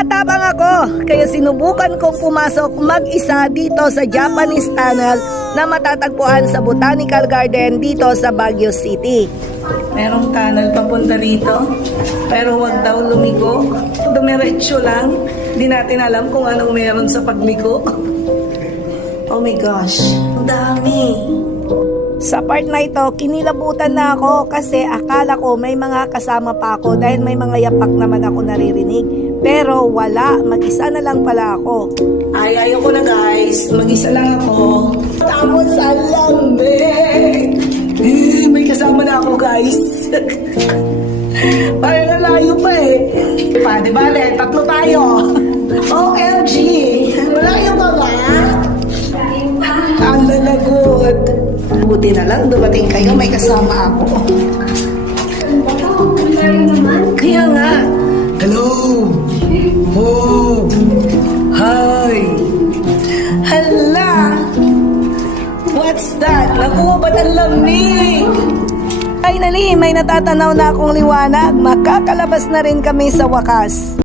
Tumatapang ako, kaya sinubukan kong pumasok mag-isa dito sa Japanese Tunnel na matatagpuan sa Botanical Garden dito sa Baguio City. Merong tunnel papunta dito, pero wag daw lumigo. Dumiretso lang, di natin alam kung anong meron sa pagligo. Oh my gosh, ang dami. Sa part na ito, kinilabutan na ako kasi akala ko may mga kasama pa ako dahil may mga yapak naman ako naririnig. Pero wala, mag-isa na lang pala ako. Ayoko na guys, mag-isa lang ako. Tapos sa lamig. May kasama na ako guys. Parang layo pa eh. Di ba? Tatlo tayo. OMG! Malayo pa ba? Ang lalagot. Buti na lang, dumating kayo, may kasama ako. Kaya nga. Hello! Oh! Hi! Hala! What's that? Naku, ba't ang lamig? Finally, may natatanaw na akong liwanag. Makakalabas na rin kami sa wakas.